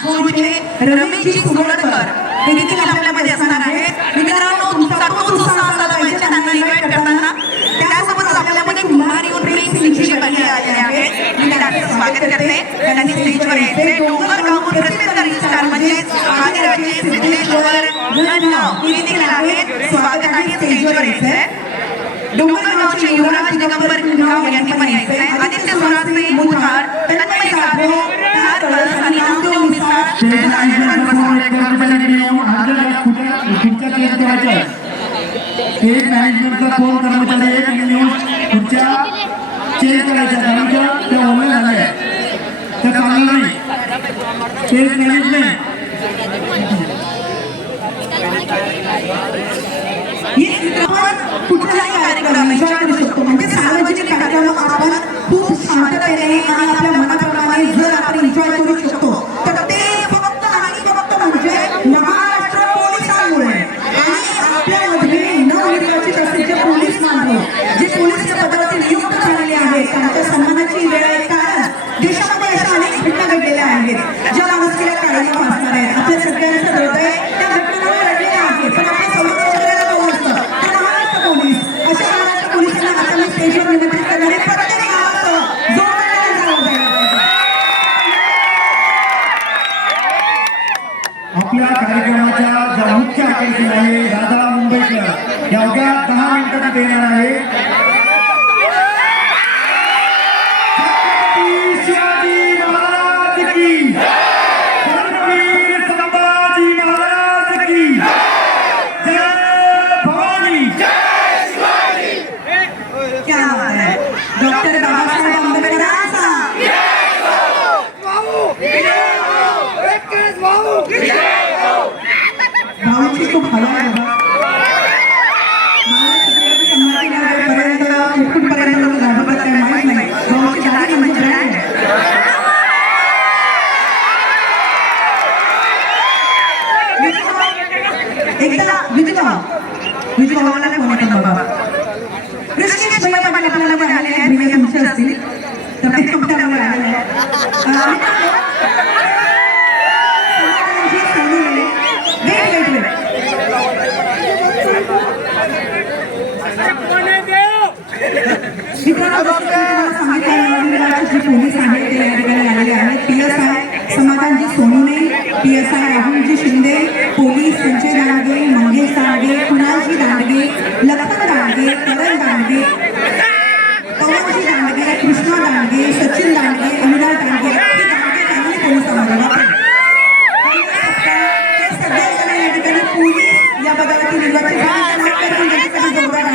रमेशजी सुगडकर हे देखील आपल्यामध्ये असणार आहेत। मित्रांनो, तुमचा तोच उत्साह असला पाहिजे त्यांना इन्व्हाइट करताना। त्यासोबतच आपल्यामध्ये कुमारी और प्रेम सिंगजी बहिणी आलेले आहेत। मी त्यांचं स्वागत करते। त्यांनी स्टेजवर यायचे। डोंगरगाव प्रसिद्ध रील स्टार म्हणजे आदिराजे सिद्धेश्वर गणगाव हे देखील आहेत। स्वागत आहे, स्टेजवर यायचे। डोंगरगावचे युवराज दिगंबर गणगाव यांनी पण यायचे। आदित्य सुरासे मुठार, तन्मय जाधव, हार कळस आणि नामदेव मिसाळ स्टेज मॅनेजमेंटचा कोण कर्मचारी आहे त्यांनी येऊन खुर्च्या चेंज करायच्या, कारण त्या ओव्हर झाल्या त्या चांगलं नाही। स्टेज मॅनेजमेंट कुठलाही कार्यक्रम एन्जॉय करू शकतो, म्हणजे सार्वजनिक कार्यक्रम आपण खूप शांततेने आणि आपल्या मनाप्रमाणे जर आपण एन्जॉय करू शकतो तर ते फक्त आणि फक्त म्हणजे महाराष्ट्र पोलिसांमुळे आणि आपल्यामध्ये नवनिर्वाचित असलेले पोलीस बांधव जे पोलीसच्या पदावरती नियुक्त झालेले आहेत त्यांच्या सन्मानाची वेळ आहे। कारण देशामध्ये अशा अनेक घटना घडलेल्या आहेत ज्या माणुसकीला काळजीला वाचणार आहेत। आपल्या सगळ्यांचं हृदय त्या घटनांवर रडलेलं आहे, पण आपल्या संरक्षण करायला कोण असतं? तर महाराष्ट्र पोलीस। अशा महाराष्ट्र पोलिसांना आता मी स्टेजवर निमंत्रित करणारे प्रत्येक गावाचं जोरदार झालं पाहिजे। आपल्या कार्यक्रमाच्या ज्या मुख्य आकर्षण आहे राधा मुंबईकर या अवघ्या 10 मिनिटात देणार आहे। शिवाजी महाराज की छत्रपती संभाजी महाराज की जय भवानी, जय शिवाजी। क्या बात है, डॉक्टर बाबासाहेब आंबेडकरांचा भाऊची खूप हवा आहे। कुठपर्यंत घाबरत आहे माहीत नाही। भाऊची दाढी म्हणजे ब्रँड आहे। एकदा विजू भावाला फोन येतो बाबा ऋषिकेश भैया पण आपल्याला आलेले आहेत। भैया तुमचे असतील तर ते तुमच्यामुळे आलेले आहेत। पोलीस आहेत ते या ठिकाणी आलेले आहेत। PSI Samadhanji Sonawane, PSI Rahulji Shinde, police Sanjay Dandge, Mangesh Dandge, कुणालजी Dandge, Lakhan Dandge, करण दांडगे, पवनजी दांडगे, कृष्णा दांडगे, सचिन दांडगे, अनुराग दांडगे फॅमिली पोलिसांमध्ये सगळेजण या ठिकाणी पोलीस या पदावरती निर्वाचित झाले। जोरदार